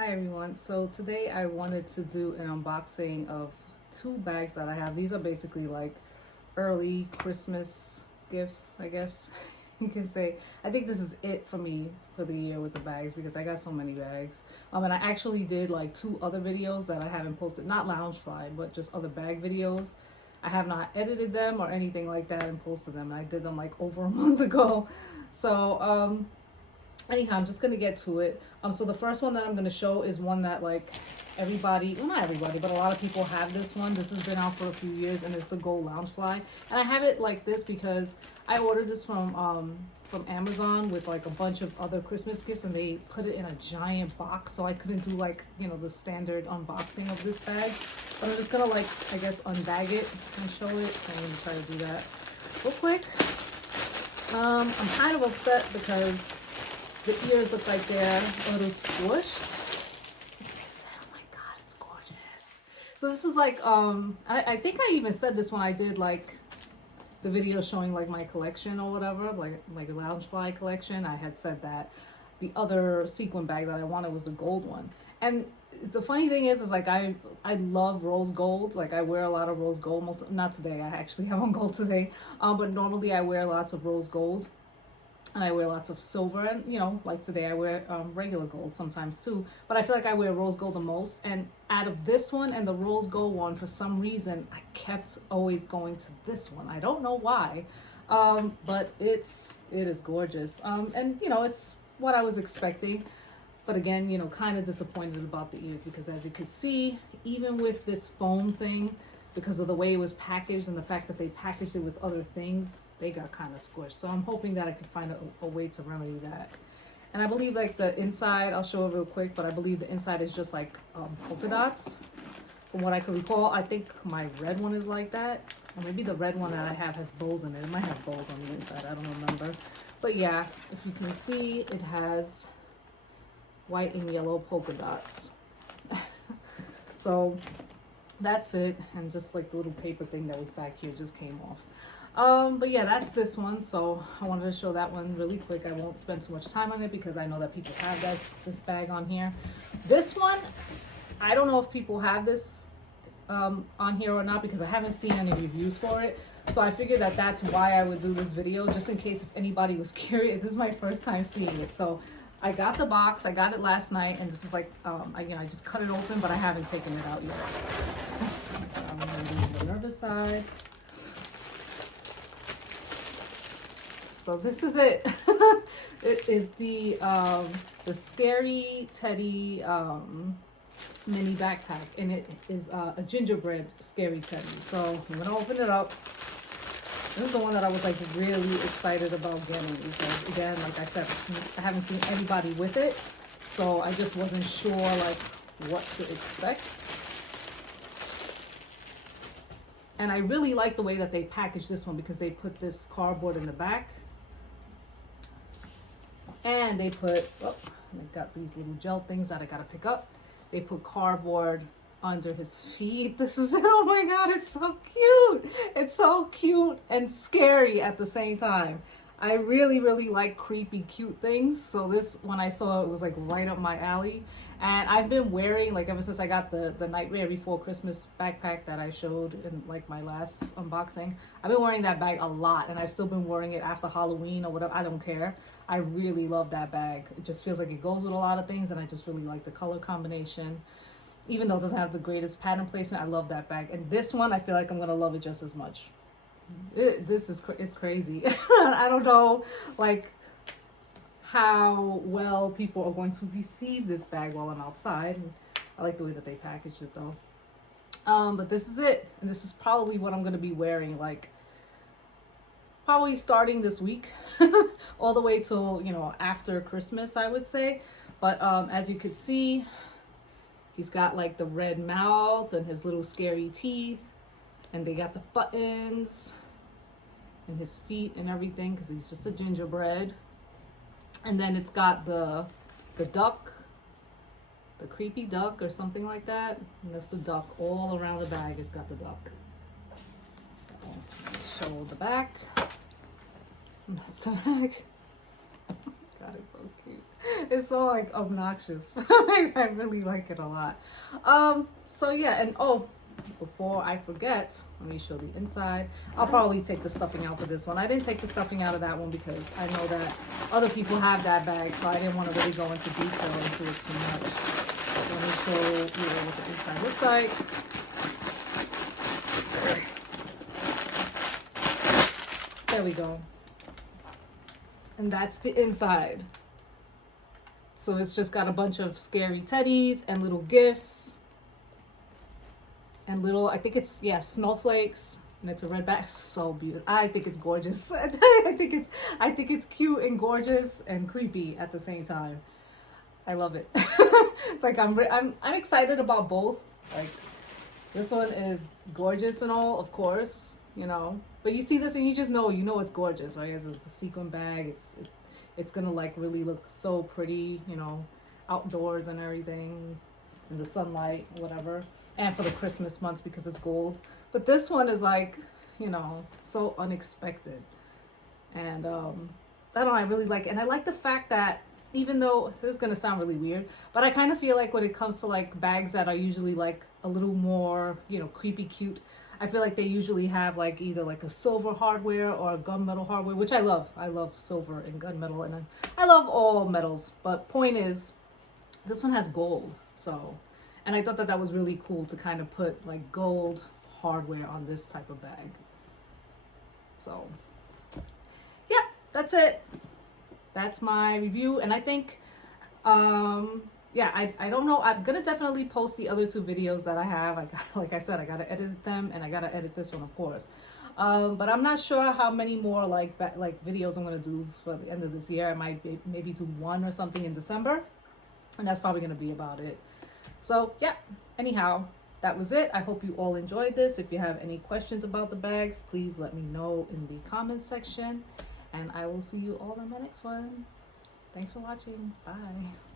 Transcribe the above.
Hi everyone, so today I wanted to do an unboxing of two bags that I have. These are basically like early Christmas gifts, I guess you can say. I think this is it for me for the year with the bags because I got so many bags. And I actually did like two other videos that I haven't posted, not Loungefly, but just other bag videos. I have not edited them or anything like that and posted them. I did them like over a month ago. So anyhow, I'm just gonna get to it. So the first one that I'm gonna show is one that like everybody, well not everybody, but a lot of people have this one. This has been out for a few years and it's the Gold Loungefly. And I have it like this because I ordered this from Amazon with like a bunch of other Christmas gifts and they put it in a giant box, so I couldn't do like, you know, the standard unboxing of this bag. But I'm just gonna like, I guess, unbag it and show it. I'm gonna try to do that real quick. I'm kind of upset because the ears look like they're a little squished. Oh my god, it's gorgeous. So this was like, I think I even said this when I did like the video showing like my collection or whatever, like my Loungefly collection. I had said that the other sequin bag that I wanted was the gold one. And the funny thing is like I love rose gold. Like I wear a lot of rose gold. Not today. I actually have on gold today. But normally I wear lots of rose gold. And I wear lots of silver, and you know, like today I wear regular gold sometimes too, but I feel like I wear rose gold the most. And out of this one and the rose gold one, for some reason I kept always going to this one. I don't know why, but it is gorgeous, and you know, it's what I was expecting. But again, you know, kind of disappointed about the ears because as you can see, even with this foam thing, because of the way it was packaged and the fact that they packaged it with other things, they got kind of squished. So I'm hoping that I can find a way to remedy that. And I believe like the inside, I'll show it real quick, but I believe the inside is just like polka dots. From what I can recall, I think my red one is like that. Or maybe the red one that I have has bows in it. It might have bows on the inside, I don't remember. But yeah, if you can see, it has white and yellow polka dots. So that's it, and just like the little paper thing that was back here just came off. But yeah, that's this one. So I wanted to show that one really quick. I won't spend too much time on it because I know that people have this bag on here. This one, I don't know if people have this on here or not because I haven't seen any reviews for it. So I figured that that's why I would do this video, just in case if anybody was curious. This is my first time seeing it. So I got the box, I got it last night, and this is like, I just cut it open, but I haven't taken it out yet. So, I'm gonna do the nervous side. So this is it. It is the Scary Teddy mini backpack, and it is a gingerbread Scary Teddy. So I'm gonna open it up. This is the one that I was like really excited about getting because again, like I said, I haven't seen anybody with it. So I just wasn't sure like what to expect. And I really like the way that they packaged this one because they put this cardboard in the back. And they put, oh, I got these little gel things that I gotta pick up. They put cardboard under his feet. This is it. Oh my god, it's so cute. It's so cute and scary at the same time. I really like creepy cute things, so this, when I saw it, was like right up my alley. And I've been wearing, like ever since I got the Nightmare Before Christmas backpack that I showed in like my last unboxing, I've been wearing that bag a lot, and I've still been wearing it after Halloween or whatever. I don't care. I really love that bag. It just feels like it goes with a lot of things, and I just really like the color combination. Even though it doesn't have the greatest pattern placement, I love that bag. And this one, I feel like I'm gonna love it just as much. It's crazy. I don't know like how well people are going to receive this bag while I'm outside. And I like the way that they packaged it though. But this is it, and this is probably what I'm gonna be wearing, like probably starting this week all the way till, you know, after Christmas, I would say. But as you could see, he's got like the red mouth and his little scary teeth, and they got the buttons and his feet and everything because he's just a gingerbread. And then it's got the duck, the creepy duck or something like that. And that's the duck all around the bag. It's got the duck. So show the back. And that's the bag. God, it's so cute. It's so like obnoxious. I really like it a lot. So yeah, and oh, before I forget, let me show the inside. I'll probably take the stuffing out for this one. I didn't take the stuffing out of that one because I know that other people have that bag, so I didn't want to really go into detail into it too much. So let me show you what the inside looks like. There we go. And that's the inside. So it's just got a bunch of scary teddies and little gifts and little, I think it's, yeah, snowflakes, and it's a red bag. So beautiful. I think it's gorgeous. I think it's cute and gorgeous and creepy at the same time. I love it. It's like I'm excited about both. Like, this one is gorgeous and all, of course, you know. But you see this and you just know, it's gorgeous, right? It's a sequin bag. It's gonna like really look so pretty, you know, outdoors and everything, in the sunlight, whatever. And for the Christmas months because it's gold. But this one is like, you know, so unexpected. And I don't know, I really like it. And I like the fact that, even though this is gonna sound really weird, but I kind of feel like when it comes to like bags that are usually like a little more, you know, creepy cute, I feel like they usually have like either like a silver hardware or a gunmetal hardware, which I love. I love silver and gunmetal, and I love all metals. But point is, this one has gold. So, and I thought that was really cool to kind of put like gold hardware on this type of bag. So, yeah, that's it. That's my review. And I think, yeah, I don't know. I'm gonna definitely post the other two videos that I have. Like I said, I gotta edit them, and I gotta edit this one, of course. But I'm not sure how many more like videos I'm gonna do for the end of this year. I might maybe do one or something in December, and that's probably gonna be about it. So yeah. Anyhow, that was it. I hope you all enjoyed this. If you have any questions about the bags, please let me know in the comments section, and I will see you all in my next one. Thanks for watching. Bye.